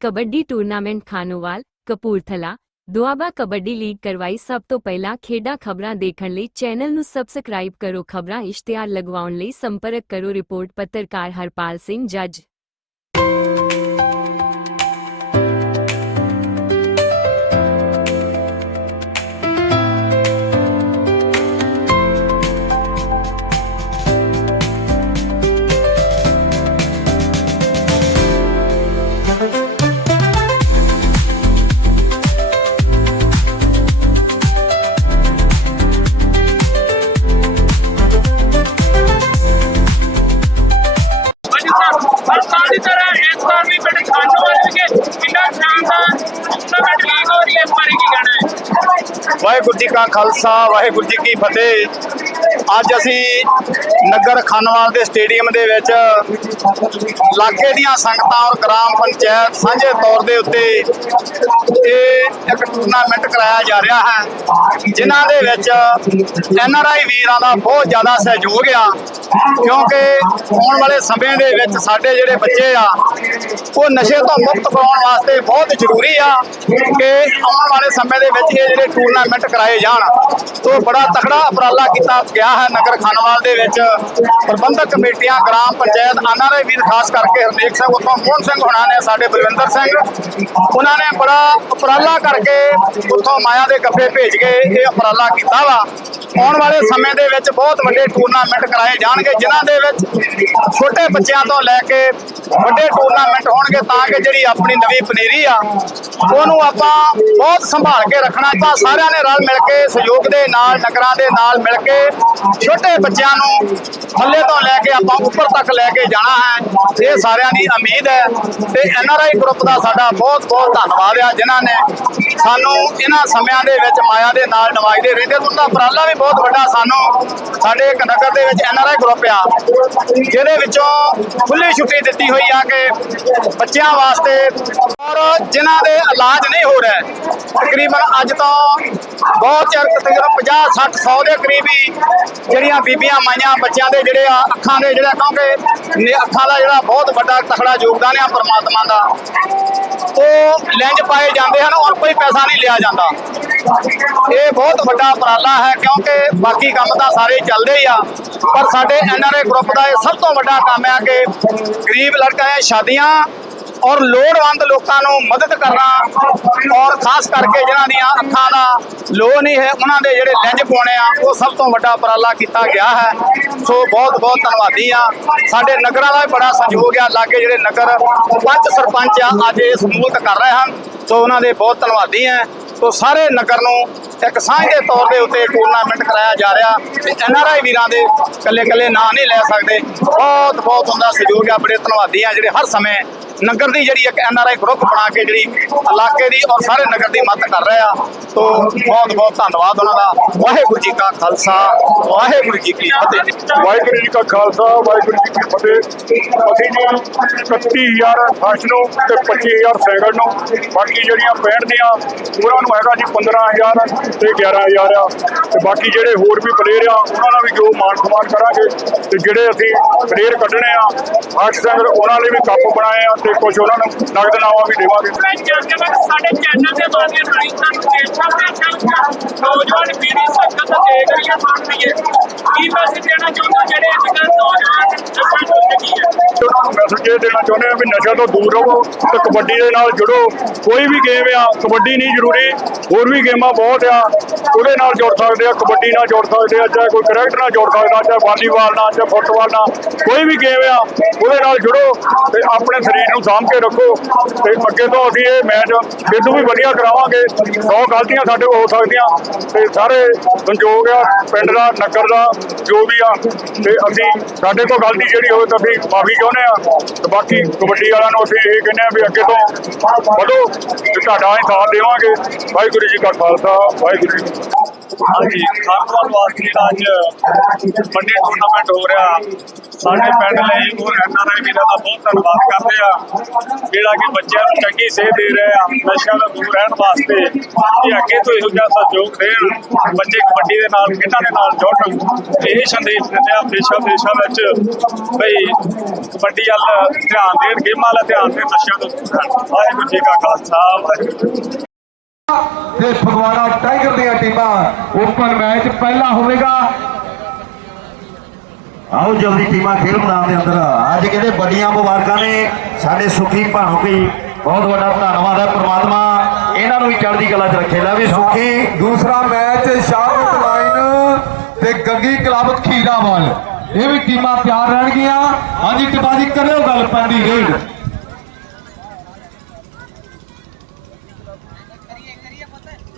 Kabaddi tournament Khanowal Kapurthala Doaba kabaddi league ਕਰਵਾਈ ਸਭ ਤੋਂ ਪਹਿਲਾਂ ਖੇਡਾਂ ਖਬਰਾਂ ਦੇਖਣ ਲਈ ਚੈਨਲ ਨੂੰ ਸਬਸਕ੍ਰਾਈਬ ਕਰੋ ਖਬਰਾਂ ਇਸ਼ਤਿਹਾਰ ਲਗਵਾਉਣ ਲਈ ਸੰਪਰਕ ਕਰੋ ਰਿਪੋਰਟ ਪੱਤਰਕਾਰ ਹਰਪਾਲ ਜੀ ਕਾ ਖਾਲਸਾ, ਵਾਹਿਗੁਰੂ ਜੀ ਕੀ ਫਤਿਹ। ਅੱਜ ਅਸੀਂ ਨਗਰ ਖਾਨਵਾਲ ਦੇ ਸਟੇਡੀਅਮ ਦੇ ਵਿੱਚ ਇਲਾਕੇ ਦੀਆਂ ਸੰਗਤਾਂ ਔਰ ਗ੍ਰਾਮ ਪੰਚਾਇਤ ਸਾਂਝੇ ਤੌਰ ਦੇ ਉੱਤੇ ਇਹ ਇੱਕ ਟੂਰਨਾਮੈਂਟ ਕਰਾਇਆ ਜਾ ਰਿਹਾ ਹੈ, ਜਿਨ੍ਹਾਂ ਦੇ ਵਿੱਚ ਐਨ ਆਰ ਆਈ ਵੀਰਾਂ ਦਾ ਬਹੁਤ ਜ਼ਿਆਦਾ ਸਹਿਯੋਗ ਆ, ਕਿਉਂਕਿ ਆਉਣ ਵਾਲੇ ਸਮੇਂ ਦੇ ਵਿੱਚ ਸਾਡੇ ਜਿਹੜੇ ਬੱਚੇ ਆ, ਉਹ ਨਸ਼ੇ ਤੋਂ ਮੁਕਤ ਕਰਾਉਣ ਵਾਸਤੇ ਬਹੁਤ ਜ਼ਰੂਰੀ ਆ ਕਿ ਆਉਣ ਵਾਲੇ ਸਮੇਂ ਦੇ ਵਿੱਚ ਇਹ ਜਿਹੜੇ ਟੂਰਨਾਮੈਂਟ ਕਰਾਏ ਜਾਣ। ਤੋਂ ਬੜਾ ਤਕੜਾ ਉਪਰਾਲਾ ਕੀਤਾ ਗਿਆ ਹੈ ਨਗਰ ਖਾਨਵਾਲ ਦੇ ਵਿੱਚ। ਪ੍ਰਬੰਧਕ ਕਮੇਟੀਆਂ, ਗ੍ਰਾਮ ਪੰਚਾਇਤ ਆਨਆਰਆਈ ਵੀਰ ਖਾਸ ਕਰਕੇ ਹਰਨੇਕ ਸਿੰਘ ਉਤੋਂ ਮੋਹਨ ਸਿੰਘ ਹੋਣਾ ਨੇ, ਸਾਡੇ ਬਲਵਿੰਦਰ ਸਿੰਘ, ਉਹਨਾਂ ਨੇ ਬੜਾ ਉਪਰਾਲਾ ਕਰਕੇ ਉੱਥੋਂ ਮਾਇਆ ਦੇ ਗੱਫੇ ਭੇਜ ਕੇ ਇਹ ਉਪਰਾਲਾ ਕੀਤਾ ਵਾ। ਆਉਣ ਵਾਲੇ ਸਮੇਂ ਦੇ ਵਿੱਚ ਬਹੁਤ ਵੱਡੇ ਟੂਰਨਾਮੈਂਟ ਕਰਾਏ ਜਾਣਗੇ, ਜਿਨ੍ਹਾਂ ਦੇ ਵਿੱਚ ਛੋਟੇ ਬੱਚਿਆਂ ਤੋਂ ਲੈ ਕੇ ਵੱਡੇ ਟੂਰਨਾਮੈਂਟ ਹੋਣਗੇ, ਤਾਂ ਕਿ ਜਿਹੜੀ ਆਪਣੀ ਨਵੀਂ ਪਨੀਰੀ ਆ, ਉਹਨੂੰ ਆਪਾਂ ਬਹੁਤ ਸੰਭਾਲ ਕੇ ਰੱਖਣਾ। ਆਪਾਂ ਸਾਰਿਆਂ ਨੇ ਰਲ ਮਿਲ ਕੇ, ਸਹਿਯੋਗ ਦੇ ਨਾਲ, ਨਗਰਾਂ ਦੇ ਨਾਲ ਮਿਲ ਕੇ ਛੋਟੇ ਬੱਚਿਆਂ ਨੂੰ ਥੱਲੇ ਤੋਂ ਲੈ ਕੇ ਆਪਾਂ ਉੱਪਰ ਤੱਕ ਲੈ ਕੇ ਜਾਣਾ ਹੈ। ਇਹ ਸਾਰਿਆਂ ਦੀ ਉਮੀਦ ਹੈ। ਤੇ ਐਨ ਆਰ ਆਈ ਗਰੁੱਪ ਦਾ ਸਾਡਾ ਬਹੁਤ ਬਹੁਤ ਧੰਨਵਾਦ ਆ, ਜਿਨ੍ਹਾਂ ਨੇ ਸਾਨੂੰ ਇਹਨਾਂ ਸਮਿਆਂ ਦੇ ਵਿੱਚ ਮਾਇਆ ਦੇ ਨਾਲ ਨਵਾਜਦੇ ਰਹਿੰਦੇ ਤੇ ਉਹਦਾ ਉਪਰਾਲਾ ਵੀ ਬਹੁਤ ਵੱਡਾ ਸਾਨੂੰ ਸਾਡੇ ਇੱਕ ਨਗਰ ਦੇ ਵਿੱਚ ਐਨ ਆਰ ਆਈ ਗਰੁੱਪ ਆ, ਜਿਹਦੇ ਵਿੱਚੋਂ ਖੁੱਲੀ ਛੁੱਟੀ ਦਿੱਤੀ ਹੋਈ ਆ ਕਿ ਬੱਚਿਆਂ ਵਾਸਤੇ ਔਰ ਜਿਨ੍ਹਾਂ ਦੇ ਇਲਾਜ ਨਹੀਂ ਹੋ ਰਿਹਾ, ਤਕਰੀਬਨ ਅੱਜ ਤੋਂ ਬਹੁਤ ਚਿਰ, ਤਕਰੀਬਨ 50 60 100 ਦੇ ਕਰੀਬ ਹੀ ਜਿਹੜੀਆਂ ਬੀਬੀਆਂ, ਮਾਈਆਂ, ਬੱਚਿਆਂ ਦੇ ਜਿਹੜੇ ਆ ਅੱਖਾਂ ਦੇ ਜਿਹੜਾ, ਕਿਉਂਕਿ ਅੱਖਾਂ ਦਾ ਜਿਹੜਾ ਬਹੁਤ ਵੱਡਾ ਤਖੜਾ ਯੋਗਦਾਨ ਆ ਪਰਮਾਤਮਾ ਦਾ, ਉਹ ਲੈਂਜ ਪਾਏ ਜਾਂਦੇ ਹਨ। ਔਰ ਕੋਈ ਪੈਸਾ ਨਹੀਂ ਲਿਆ ਜਾਂਦਾ। ਇਹ ਬਹੁਤ ਵੱਡਾ ਉਪਰਾਲਾ ਹੈ ਕਿਉਂਕਿ ਬਾਕੀ ਕੰਮ ਤਾਂ ਸਾਰੇ ਚੱਲਦੇ ਹੀ ਆ। ਪਰ ਸਾਡੇ ਐਨਆਰਏ ਗਰੁੱਪ ਦਾ ਇਹ ਸਭ ਤੋਂ ਵੱਡਾ ਕੰਮ ਹੈ ਕਿ ਗਰੀਬ ਲੜਕਿਆਂ ਦੀਆਂ ਸ਼ਾਦੀਆਂ ਔਰ ਲੋੜਵੰਦ ਲੋਕਾਂ ਨੂੰ ਮਦਦ ਕਰਨਾ ਔਰ ਖਾਸ ਕਰਕੇ ਜਿਨ੍ਹਾਂ ਦੀਆਂ ਅੱਖਾਂ ਦਾ ਲੋ ਨਹੀਂ ਹੈ, ਉਹਨਾਂ ਦੇ ਜਿਹੜੇ ਲੈਂਜ ਪਾਉਣੇ ਆ, ਉਹ ਸਭ ਤੋਂ ਵੱਡਾ ਉਪਰਾਲਾ ਕੀਤਾ ਗਿਆ ਹੈ। ਸੋ ਬਹੁਤ ਬਹੁਤ ਧੰਨਵਾਦੀ ਆ ਸਾਡੇ ਨਗਰਾਂ ਦਾ ਵੀ ਬੜਾ ਸਹਿਯੋਗ ਆ। ਲਾਗੇ ਜਿਹੜੇ ਨਗਰ ਪੰਚ ਸਰਪੰਚ ਆ, ਅੱਜ ਇਹ ਸਮੂਹਤ ਕਰ ਰਹੇ ਹਨ। ਸੋ ਉਹਨਾਂ ਦੇ ਬਹੁਤ ਧੰਨਵਾਦੀ ਆ ਸੋ ਸਾਰੇ ਨਗਰ ਨੂੰ ਇੱਕ ਸਾਂਝੇ ਤੌਰ ਦੇ ਉੱਤੇ ਟੂਰਨਾਮੈਂਟ ਕਰਾਇਆ ਜਾ ਰਿਹਾ ਤੇ ਐਨ ਆਰ ਆਈ ਵੀਰਾਂ ਦੇ ਕੱਲੇ ਕੱਲੇ ਨਾਂ ਨਹੀਂ ਲੈ ਸਕਦੇ। ਬਹੁਤ ਬਹੁਤ ਹੁੰਦਾ ਸਹਿਯੋਗ ਆ ਬੜੇ ਧੰਨਵਾਦੀ ਆ ਜਿਹੜੇ ਹਰ ਸਮੇਂ ਨਗਰ ਦੀ ਜਿਹੜੀ ਇੱਕ ਐਨ ਆਰ ਆਈ ਗਰੁੱਪ ਬਣਾ ਕੇ ਜਿਹੜੀ ਇਲਾਕੇ ਦੀ ਔਰ ਸਾਰੇ ਨਗਰ ਦੀ ਮਦਦ ਕਰ ਰਹੇ ਆ। ਤੋਂ ਬਹੁਤ ਬਹੁਤ ਧੰਨਵਾਦ ਉਹਨਾਂ ਦਾ। ਵਾਹਿਗੁਰੂ ਜੀ ਕਾ ਖਾਲਸਾ, ਵਾਹਿਗੁਰੂ ਜੀ ਕੀ ਫਤਿਹ। ਵਾਹਿਗੁਰੂ ਜੀ ਕਾ ਖਾਲਸਾ, ਵਾਹਿਗੁਰੂ ਜੀ ਕੀ ਫਤਿਹ। ਅਸੀਂ ਜੀ 31000 ਫਸਟ ਨੂੰ ਤੇ 25000 ਸੈਕਿੰਡ ਨੂੰ ਬਾਕੀ ਜਿਹੜੀਆਂ 65 ਦੀਆਂ ਉਹਨਾਂ ਨੂੰ ਹੈਗਾ ਜੀ 15000 ਤੇ 11000 ਆ। ਤੇ ਬਾਕੀ ਜਿਹੜੇ ਹੋਰ ਵੀ ਪਲੇਅਰ ਆ, ਉਹਨਾਂ ਦਾ ਵੀ ਜੋ ਮਾਣ ਸਨਮਾਨ ਕਰਾਂਗੇ। ਤੇ ਜਿਹੜੇ ਅਸੀਂ ਪਲੇਅਰ ਕੱਢਣੇ ਆ, ਫਸਟ ਸੈਕਿੰਡ ਉਹਨਾਂ ਲਈ ਵੀ ਕੱਪ ਬਣਾਏ ਆ ਤੇ ਕੁਝ ਉਹਨਾਂ ਨੂੰ ਨਗਦ ਨਾਵਾਂ ਵੀ ਦੇਵਾਂਗੇ। ਸਾਡੇ ਚੈਨਲ ਦੇ ਮਾਧਿਅਮ ਰਾਹੀਂ ਸਾਨੂੰ ਦੇਸ਼ ਭਰ ਦੇ ਅੰਦਰ ਨੌਜਵਾਨ ਪੀੜ੍ਹੀ ਸੰਗਤ ਦੇਖ ਰਹੀ ਹੈ ਸੁਣ ਰਹੀ ਹੈ। ਕੀ ਮੈਸੇਜ ਦੇਣਾ ਚਾਹੁੰਦਾ ਜਿਹੜੇ ਅੱਜ ਕੱਲ੍ਹ ਨੌਜਵਾਨ ਤੋਂ ਲੱਗੀ ਹੈ ਮੈਸੇਜ ਇਹ ਦੇਣਾ ਚਾਹੁੰਦੇ ਆ ਵੀ ਨਸ਼ਾ ਤੋਂ ਦੂਰ ਰਹੋ ਤੇ ਕਬੱਡੀ ਦੇ ਨਾਲ ਜੁੜੋ। ਕੋਈ ਵੀ ਗੇਮ ਆ, ਕਬੱਡੀ ਨਹੀਂ ਜ਼ਰੂਰੀ, ਹੋਰ ਵੀ ਗੇਮਾਂ ਬਹੁਤ ਆ, ਉਹਦੇ ਨਾਲ ਜੁੜ ਸਕਦੇ ਆ, ਕਬੱਡੀ ਨਾਲ ਜੁੜ ਸਕਦੇ ਆ, ਚਾਹੇ ਕੋਈ ਕ੍ਰਿਕਟ ਨਾਲ ਜੁੜ ਸਕਦਾ, ਚਾਹੇ ਵਾਲੀਬਾਲ ਨਾਲ, ਚਾਹੇ ਫੁੱਟਬਾਲ ਨਾਲ, ਕੋਈ ਵੀ ਗੇਮ ਆ, ਉਹਦੇ ਨਾਲ ਜੁੜੋ ਤੇ ਆਪਣੇ ਸਰੀਰ ਨੂੰ ਸਾਂਭ ਕੇ ਰੱਖੋ ਤੇ ਅੱਗੇ ਤੋਂ ਅਸੀਂ ਇਹ ਮੈਚ ਇਦੋਂ ਵੀ ਵਧੀਆ ਕਰਾਵਾਂਗੇ। 100 ਗਲਤੀਆਂ ਸਾਡੇ ਹੋ ਸਕਦੀਆਂ ਤੇ ਸਾਰੇ ਸੰਜੋਗ ਆ, ਪਿੰਡ ਦਾ, ਨਗਰ ਦਾ, ਜੋ ਵੀ ਆ, ਤੇ ਅਸੀਂ ਸਾਡੇ ਕੋਲ ਗਲਤੀ ਜਿਹੜੀ ਹੋਵੇ ਤਾਂ ਅਸੀਂ ਮਾਫੀ ਚਾਹੁੰਦੇ ਆ ਤੇ ਬਾਕੀ ਕਬੱਡੀ ਵਾਲਿਆਂ ਨੂੰ ਅਸੀਂ ਇਹ ਕਹਿੰਦੇ ਆ ਵੀ ਅੱਗੇ ਤੋਂ ਵਧੋ ਤੇ ਤੁਹਾਡਾ ਅਸੀਂ ਸਾਥ ਦੇਵਾਂਗੇ। ਵਾਹਿਗੁਰੂ ਜੀ ਕਾ ਖਾਲਸਾ, ਵਾਹਿਗੁਰੂ ਜੀ ਹਾਂਜੀ ਖਾਰਤਵਾਲ ਵਾਸਤੇ ਜਿਹੜਾ ਅੱਜ ਵੱਡੇ ਟੂਰਨਾਮੈਂਟ ਹੋ ਰਿਹਾ। ਸਾਡੇ ਪਿੰਡ ਲਈ ਉਹ ਐਨਆਰਆਈ ਵੀਰਾਂ ਦਾ ਬਹੁਤ ਧੰਨਵਾਦ ਕਰਦੇ ਆ। ਜਿਹੜਾ ਕਿ ਬੱਚਿਆਂ ਨੂੰ ਚੰਗੀ ਸੇਧ ਦੇ ਰਹੇ ਆ, ਨਸ਼ਿਆਂ ਤੋਂ ਦੂਰ ਰਹਿਣ ਵਾਸਤੇ। ਕਿ ਅੱਗੇ ਤੋਂ ਇਹੋ ਜਿਹਾ ਸਹਿਯੋਗ ਦੇਣ, ਬੱਚੇ ਕਬੱਡੀ ਦੇ ਨਾਲ, ਖੇਡਾਂ ਦੇ ਨਾਲ ਜੁੜਨ। ਇਹ ਸੰਦੇਸ਼ ਦਿੰਦੇ ਆ ਦੇਸ਼ਾਂ ਦੇਸ਼ਾਂ ਵਿੱਚ ਭਈ ਕਬੱਡੀ ਵੱਲ ਧਿਆਨ ਦੇਣ, ਗੇਮਾਂ ਵੱਲ ਧਿਆਨ ਦੇਣ, ਨਸ਼ਿਆਂ ਤੋਂ ਦੂਰ ਰਹਿਣ। ਵਾਹਿਗੁਰੂ ਜੀ ਕਾ ਖਾਲਸਾ, ਵਾਹਿਗੁਰੂ ਜੀ ਤੇ ਫਗਵਾੜਾ ਟਾਈਗਰ ਦੀਆਂ ਟੀਮਾਂ ਓਪਨ ਮੈਚ ਪਹਿਲਾ ਹੋਵੇਗਾ। ਆਓ ਜਲਦੀ ਟੀਮਾਂ ਖੇਡ ਮੈਦਾਨ ਦੇ ਅੰਦਰ। ਅੱਜ ਕਹਿੰਦੇ ਵੱਡੀਆਂ ਮੁਬਾਰਕਾਂ ਨੇ। ਸਾਡੇ ਸੁਖੀ ਭਾਣੋਕੀ ਬਹੁਤ ਵੱਡਾ ਧੰਨਵਾਦ ਹੈ ਪ੍ਰਮਾਤਮਾ। ਇਹਨਾਂ ਨੂੰ ਵੀ ਚੜ੍ਹਦੀ ਕਲਾ 'ਚ ਰੱਖੇ। ਲੈ ਵੀ ਸੁਖੀ, ਦੂਸਰਾ ਮੈਚ ਸ਼ਾਹਰਤ ਲਾਈਨ ਤੇ ਗੰਗੀ ਕਲੱਬ ਖੀਰਾਵਾਲ। ਇਹ ਵੀ ਟੀਮਾਂ ਤਿਆਰ ਰਹਿਣਗੀਆਂ। ਹਾਂਜੀ ਟਿਬਾਜੀ ਕਰਿਓ ਗੱਲ ਪੈਂਦੀ ਰੇਡ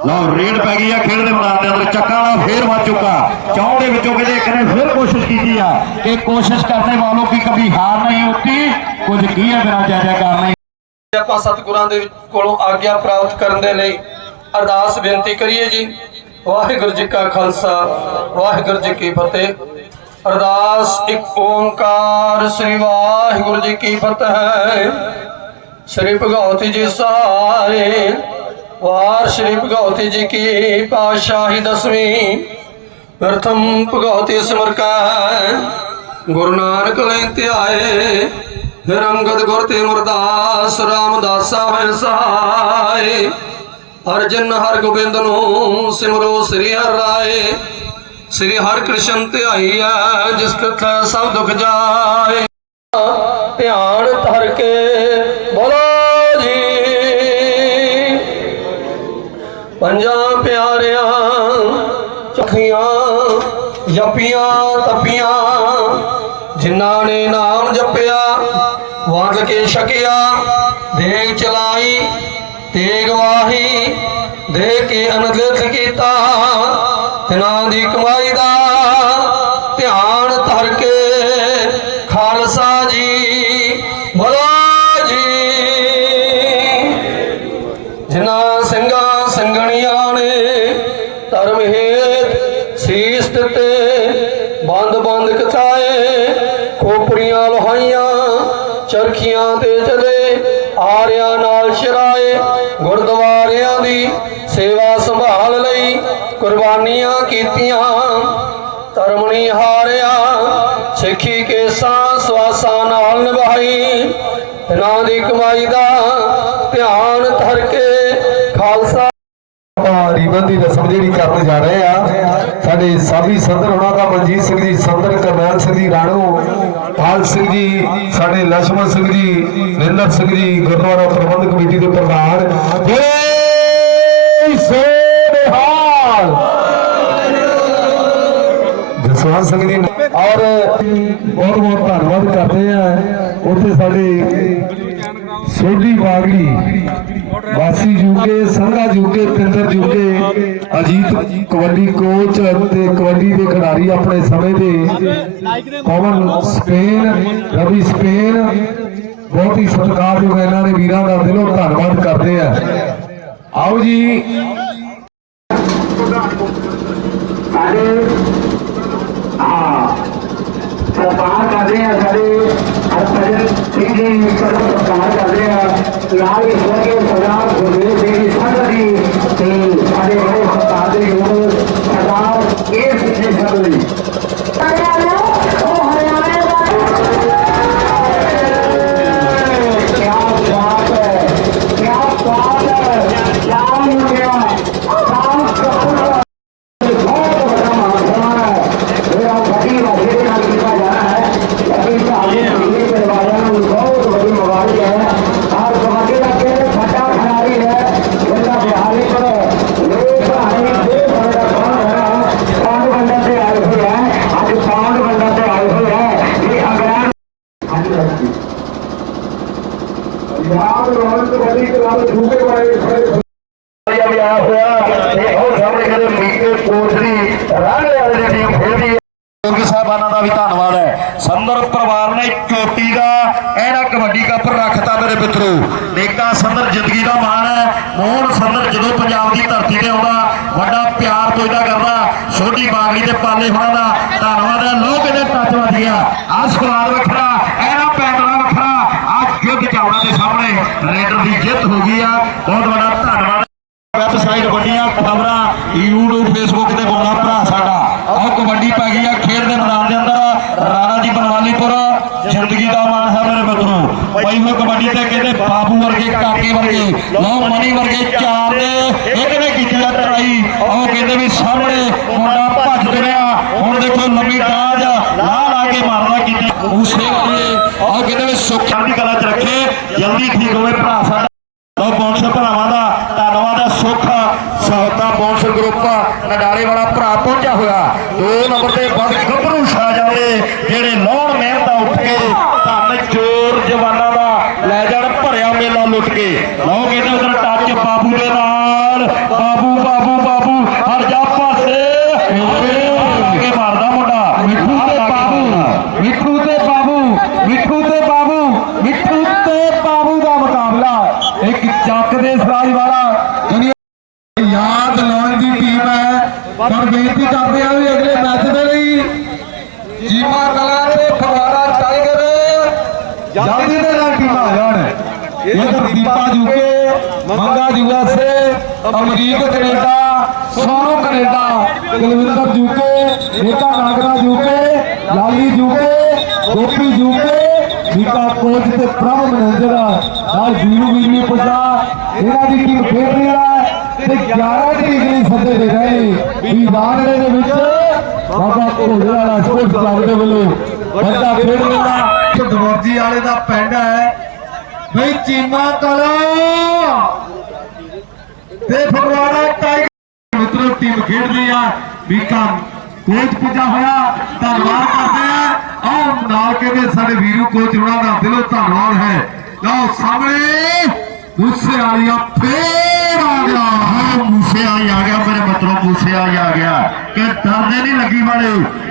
ਲਓ, ਰੇਡ ਪੈ ਗਈ ਆ ਖੇਡ ਦੇ ਮੈਦਾਨ ਦੇ ਅੰਦਰ, ਚੱਕਾ ਵਾਲਾ ਫੇਰ ਵੱਜ ਚੁੱਕਾ। ਚੌਂ ਦੇ ਵਿੱਚੋਂ ਕਹਿੰਦੇ ਇੱਕ ਨੇ ਫੇਰ ਕੋਸ਼ਿਸ਼ ਕੀਤੀ ਆ ਕਿ ਕੋਸ਼ਿਸ਼ ਕਰਨੇ ਵਾਲੋਂ ਕੀ ਕभी ਹਾਰ ਨਹੀਂ ਹੋਤੀ ਕੁਝ ਕੀ ਹੈ ਮੇਰਾ ਜੈ ਜੈਕਾਰ ਆਪਾਂ ਸਤਿਗੁਰਾਂ ਦੇ ਕੋਲੋਂ ਆਗਿਆ ਪ੍ਰਾਪਤ ਕਰਨ ਦੇ ਲਈ ਅਰਦਾਸ ਬੇਨਤੀ ਕਰੀਏ ਜੀ, ਵਾਹਿਗੁਰੂ ਜੀ ਕਾ ਖਾਲਸਾ, ਵਾਹਿਗੁਰੂ ਜੀ ਕੀ ਫਤਿਹ। ਅਰਦਾਸ ਇੱਕ ਓੰਕਾਰ ਸ੍ਰੀ ਵਾਹਿਗੁਰੂ ਜੀ ਕੀ ਫਤਿਹ। ਸ੍ਰੀ ਭਗਵਤੀ ਜੀ ਸਾਰੇ ਵਾਰ ਸ੍ਰੀ ਭਗਵਤੀ ਜੀ ਕੀ ਪਾਤਸ਼ਾਹੀ ਦਸਵੀਂ, ਪ੍ਰਥਮ ਭਗਵਤੀ ਸਿਮਰ ਕੈ ਗੁਰੂ ਨਾਨਕ ਲੈ ਧਿਆਏ ਫਿਰ ਗੁਰ ਤੇ ਮਰਦਾਸ ਰਾਮਦਾਸਾ ਹੋਇ ਸਹਾਏ। ਅਰਜਨ ਹਰ ਗੋਬਿੰਦ ਨੂੰ ਸਿਮਰੋ ਸ੍ਰੀ ਹਰਿ ਰਾਏ। ਸ੍ਰੀ ਹਰਿ ਕ੍ਰਿਸ਼ਨ ਧਿਆਈਆ ਜਿਸ ਕਥ ਸਭ ਦੁਖ ਜਾਏ। ਧਿਆਨ ਜਿਨ੍ਹਾਂ ਨੇ ਨਾਮ ਜਪਿਆ, ਵੰਡ ਕੇ ਛਕਿਆ, ਦੇਗ ਚਲਾਈ, ਤੇਗ ਵਾਹੀ, ਦੇ ਕੇ ਅਨੰਦਿਤ ਕੀਤਾ, ਤਿਨਾਂ ਦੀ ਕਮਾਈ ਦਾ ਲੋਹਾਈਆਂ ਚਰਖੀਆਂ ਤੇ ਸਾਡੇ ਸਾਬੀ ਸਦਰ ਹੋਣਾ ਦਾ ਮਨਜੀਤ ਸਿੰਘ ਜੀ, ਸਦਰ ਕਰਨੈਲ ਸਿੰਘ ਜੀ, ਰਾਣੋ ਪਾਲ ਸਿੰਘ ਜੀ, ਸਾਡੇ ਲక్ష్మణ ਸਿੰਘ ਜੀ, ਨਿੰਦਰ ਸਿੰਘ ਜੀ, ਗੁਰਦੁਆਰਾ ਪ੍ਰਬੰਧ ਕਮੇਟੀ ਦੇ ਪ੍ਰਧਾਨ। ਜੈ ਸੋਨਹਾਲ ਜਸਵੰਤ ਸਿੰਘ ਜੀ ਔਰ ਬਹੁਤ ਬਹੁਤ ਧੰਨਵਾਦ ਕਰਦੇ ਆ। ਉੱਥੇ ਸਾਡੇ ਸੋਢੀ ਬਾਗੜੀ ਵਾਸੀ ਜੂਕੇ ਸੰਘਾ ਜੂਕੇ ਪਿੰਦਰ ਜੂਕੇ ਅਜੀਤ ਕਬੱਡੀ ਕੋਚ ਤੇ ਕਬੱਡੀ ਦੇ ਖਿਡਾਰੀ ਆਪਣੇ ਸਮੇਂ ਦੇ ਪਵਨ ਸਪੇਨ ਰਵੀ ਸਪੇਨ ਬਹੁਤ ਹੀ ਸਤਿਕਾਰਯੋਗ ਇਹਨਾਂ ਦੇ ਵੀਰਾਂ ਦਾ ਦਿਲੋਂ ਧੰਨਵਾਦ ਕਰਦੇ ਆ। ਆਓ ਜੀ। ਸਰਕਾਰ ਕਰ ਰਹੇ ਆ ਸਾਡੇ ਹਰਭਜਨ ਸਿੰਘ ਜੀ ਸਰਕਾਰ ਕਰ ਰਹੇ ਆ। ਲਾਲ ਈਸ਼ਵਰ ਕੇ ਸਰਦਾਰ ਗੁਰਦੇਵ ਯਾਦ ਰੋਹਨ ਕਬੱਡੀ ਕਲੱਬ ਛੂਕੇ ਵਾਲੇ ਖੜੇ ਆਇਆ ਹੋਇਆ। ਤੇ ਉਹ ਸਾਹਮਣੇ ਕਹਿੰਦੇ ਮੀਕੇ ਕੋਚ ਦੀ ਵਾਲੇ ਦੀ ਟੀਮ ਖੇਡਦੀ ਹੈ ਸਾਹਿਬਾਨਾਂ ਦਾ ਵੀ ਧੰਨਵਾਦ ਹੈ। ਸੰਦਰ ਪਰਿਵਾਰ ਨੇ ਚੋਟੀ ਦਾ ਇਹਦਾ ਕਬੱਡੀ ਕੱਪ ਰੱਖਤਾ ਮੇਰੇ ਮਿੱਤਰੋ। ਨੇਕਾ ਸੰਦਰ ਜ਼ਿੰਦਗੀ ਦਾ ਮਾਣ ਹੈ। ਮੋਹਨ ਸੰਦਰ ਜਦੋਂ ਪੰਜਾਬ ਦੀ ਧਰਤੀ ਤੇ ਆਉਂਦਾ, ਵੱਡਾ ਪਿਆਰ ਪੁੱਜਦਾ ਕਰਦਾ। ਛੋਟੀ ਬਾਗਲੀ ਤੇ ਪਾਲੇ ਹੋਣਾ ਦਾ ਧੰਨਵਾਦ ਹੈ। ਲੋਕ ਇਹਦੇ ਟੱਚ ਵੱਜ ਆ ਸਵਾਦ ਵੱਖਰਾ ਐਨਾ ਪੈਂਡਲਾ ਵੱਖਰਾ ਆ ਯੁੱਧ ਚਾਵੜਾ ਦੇ ਸਾਹਮਣੇ ਰੇਡਰ ਦੀ ਜਿੱਤ ਹੋ ਗਈ ਆ ਬਹੁਤ ਵੱਡਾ ਧੰਨਵਾਦ ਵੈਬਸਾਈਟ ਵੱਡੀਆਂ ਖਬਰਾਂ YouTube Facebook ਤੇ ਬੋਲਣਾ ਭਰਾ ਸਾਡਾ ਆਹ ਕਬੱਡੀ ਪੈ ਗਈ ਆ ਖੇਡ ਦੇ ਮੈਦਾਨ ਦੇ ਅੰਦਰ ਰਾਣਾ ਜੀ ਬਨਵਾਲੀਪੁਰ ਜ਼ਿੰਦਗੀ ਦਾ ਮਾਣ ਹੈ ਮੇਰੇ ਮਿੱਤਰੋ ਪਈ ਹੋਈ ਕਬੱਡੀ ਤੇ ਕਹਿੰਦੇ ਬਾਬੂ ਵਰਗੇ ਕਾਕੇ ਵਰਗੇ ਲੋ ਮਣੀ ਵਰਗੇ ਚਾਰ ਨੇ ਇੱਕ ਨੇ ਕੀਤੀ ਆ ਟਰਾਈ ਉਹ ਕਹਿੰਦੇ ਵੀ ਸਾਹਮਣੇ ਮੁੰਡਾ ਭੱਜ ਰਿਹਾ ਹੁਣ ਦੇਖੋ ਲੰਮੀ ਡਾਜ ਲਾ ਲਾ ਕੇ ਮਾਰਦਾ ਕਿਤੇ ਉਸੇ ਵਾਲੇ ਉਹ ਕਹਿੰਦੇ ਵੀ ਸੁੱਖ ਦੀ ਕਲਾ ਚ ਰੱਖੇ, ਜਲਦੀ ਠੀਕ ਹੋਵੇ ਭਰਾ ਸਾਡਾ। ਲੋ ਬੌਂਸਰ ਭਰਾਵਾਂ ਦਾ ਧੰਨਵਾਦ ਹੈ, ਸੁੱਖ ਸਹਤਾ ਬੌਂਸਰ ਗਰੁੱਪ ਨਡਾਲੇ ਵਾਲਾ ਭਰਾ ਪਹੁੰਚਿਆ ਹੋਇਆ। ਦੋ ਨੰਬਰ ਤੇ ਵੱਧ ਗੱਭਰੂ ਛਾ ਜਾਵੇ, ਜਿਹੜੇ ਲਾਉਣ ਮਿਹਨਤਾਂ ਉੱਠ ਕੇ, ਧੰਨ ਜੋਰ ਜਵਾਨਾਂ ਦਾ ਲੈ ਜਾਣ ਭਰਿਆ ਮੇਲਾ ਲੁੱਟ ਕੇ। ਲਓ, ਕਹਿੰਦੇ ਉਧਰ ਟੱਚ ਬਾਬੂ ਦੇ ਨਾਲ। ਬਾਬੂ ਬਾਬੂ ਬਾਬੂ, ਹਰ ਜਾ ਪਾਸੇ ਕੇ ਮਾਰਦਾ ਮੁੰਡਾ ਮਿੱਠੂ ਤੇ ਬਾਬੂ ਮਿੱਠੂ ਤੇ ਬਾਬੂ ਮਿੱਠੂ ਤੇ ਬਾਬੂ ਮਿੱਠੂ ਤੇ ਬਾਬੂ ਦਾ ਮੁਕਾਬਲਾ ਇੱਕ ਚੱਕ ਦੇ ਸਰਾਜ ਵਾਲਾ ਦੁਨੀਆ ਯਾਦ ਲਾਉਣ ਦੀ ਟੀਮ ਹੈ ਪਰ ਬੇਨਤੀ ਕਰਦੇ ਹਾਂ ਵੀ ਅਗਲੇ ਮੈਚ ਦੇ ਲਈ ਚੀਮਾ ਕਲਾ ਤੇ ਫਗਵਾੜਾ ਟਾਈਗਰ ਜਲਦੀ ਦੇ ਨਾਲ ਟੀਮਾਂ ਆ ਜਾਣ ਇਧਰ Deepa Juke Manga USA Amrik Canada Sonu Canada Kulwinder Juke Rekha Nagra Juke Lali Juke Gopi Juke Mika coach ਤੇ ਪ੍ਰਭ ਮੈਨੇਜਰ ਨਾਲ ਵੀਰੂ ਵੀਰੂ ਪੁੱਜਾ। ਇਹਨਾਂ ਦੀ ਟੀਮ ਖੇਡ ਰਹੀ ਤੇ 11 ਤਰੀਕ ਲਈ ਸੱਦੇ ਦੇ ਰਹੇ ਵੀ ਰਾਨੜੇ ਦੇ ਵਿੱਚ ਬਾਬਾ ਘੋੜੇ ਵਾਲਾ ਸਪੋਰਟਸ ਕਲੱਬ ਦੇ ਵੱਲੋਂ ਵੱਡਾ ਖੇਡ ਮੇਲਾ। ਦਵਰਜੀ ਵਾਲੇ ਦਾ ਬਈ ਚੀਮਾ ਕਲਾ। ਤੇ ਫਗਵਾੜਾ ਟਾਈਗਰ ਮਿੱਤਰੋ ਟੀਮ ਖੇਡਦੀ ਆ। ਵੀਕਾ ਕੋਚ ਪੁੱਜਾ ਹੋਇਆ। ਧੰਨਵਾਦ ਕਰਦੇ ਆ। ਆਹ ਨਾਲ ਕਹਿੰਦੇ ਸਾਡੇ ਵੀਰੂ ਕੋਚ ਉਹਨਾਂ ਦਾ ਦਿਲੋਂ ਧੰਨਵਾਦ ਹੈ। ਲਓ, ਸਾਹਮਣੇ ਮੂਸੇ ਵਾਲੀਆ ਫੇਰ ਆ ਗਿਆ। ਹਾਂ ਮੂਸੇ ਵਾਲੀ ਆ ਗਿਆ, ਮੇਰੇ ਮਤਲਬ ਮੂਸੇ ਵਾਲੀ ਆ ਗਿਆ। ਕਿ ਡਰਦੇ ਨਹੀਂ ਲੱਗੀ ਵਾਲੇ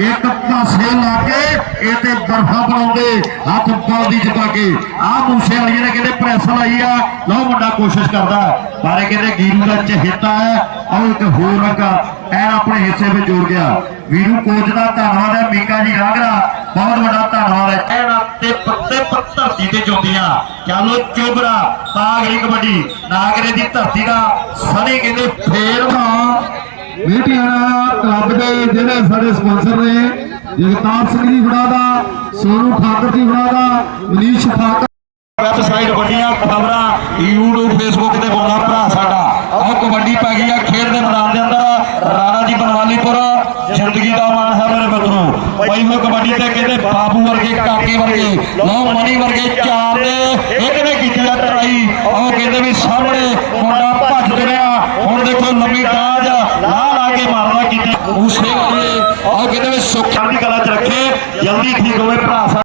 ਇੱਕ ਪਾਸੇ ਲਾ ਕੇ ਇਹ ਤੇ ਬਰਫਾ ਬਣਾਉਂਦੇ, ਹੱਥ ਬਲ ਦੀ ਚੁਕਾ ਕੇ। ਆ ਮੂਸੇ ਵਾਲੀ ਨੇ ਕਹਿੰਦੇ ਪ੍ਰੈਸ ਲਾਈ ਆ। ਲਓ ਮੁੰਡਾ ਕੋਸ਼ਿਸ਼ ਕਰਦਾ, ਪਰ ਕਹਿੰਦੇ ਗੀਰੂ ਦਾ ਚਹੇਤਾ ਹੈ। ਆਹ ਇੱਕ ਹੋਰ ਰੰਗਾ ਐ ਆਪਣੇ ਹਿੱਸੇ ਵਿੱਚ ਜੋੜ ਗਿਆ। ਵੀਰੂ ਕੋਚ ਦਾ ਧੰਨਵਾਦ ਹੈ, ਮੀਕਾ ਜੀ ਰਾਗਰਾ ਬਹੁਤ ਵੱਡਾ ਧੰਨਵਾਦ ਹੈ। ਐਨਾ ਤੇ ਪੱਤੇ ਪਰ ਧਰਤੀ ਤੇ ਜੁੰਦੀਆਂ ਚਲੋ ਚੋਬਰਾ ਪਾਗਲੀ ਕਬੱਡੀ। ਨਾਗਰੇ ਦੀ ਧਰਤੀ ਦਾ ਸਣੀ ਕਹਿੰਦੇ ਫੇਰ ਤਾਂ ਮੀਟਿਆਣਾ ਕਲੱਬ ਦੇ ਜਿਹੜੇ ਸਾਡੇ ਸਪਾਂਸਰ ਨੇ, ਜਗਤਾਰ ਸਿੰਘ ਜੀ ਫੜਾ ਦਾ, ਸੋਨੂ ਠਾਕਰ ਜੀ ਫੜਾ ਦਾ, ਮਨੀਸ਼ ਠਾਕਰ ਵੈਬਸਾਈਟ ਵੱਡੀਆਂ ਖਬਰਾਂ, YouTube, Facebook ਤੇ ਬੋਲਣਾ ਭਰਾ ਸਾਡਾ। ਆਹ ਕਬੱਡੀ ਪੈ ਗਈ ਆ, ਖੇਡ ਦੇ ਮੈਦਾਨ ਦੇ ਅੰਦਰ। ਰਾਣਾ ਜੀ ਬਨਵਾਲੀਪੁਰ, ਜ਼ਿੰਦਗੀ ਦਾ ਮਾਣ ਹੈ ਮੇਰੇ ਮਿੱਤਰੋ। ਪਈ ਹੋਈ ਕਬੱਡੀ ਤੇ ਕਹਿੰਦੇ ਬਾਬੂ ਵਰਗੇ, ਕਾਕੇ ਵਰਗੇ ਲੋ ਮਣੀ ਵਰਗੇ, ਚਾਰ ਨੇ ਇੱਕ ਨੇ ਕੀਤੀ ਆ ਟਰਾਈ ਉਹ ਕਹਿੰਦੇ ਵੀ ਸਾਹਮਣੇ ਮੁੰਡਾ ਭੱਜ ਰਿਹਾ ਹੁਣ ਦੇਖੋ ਲੰਮੀ ਡਾਜ ਲਾ ਲਾ ਕੇ ਮਾਰਦਾ ਕਿਤੇ ਉਸੇ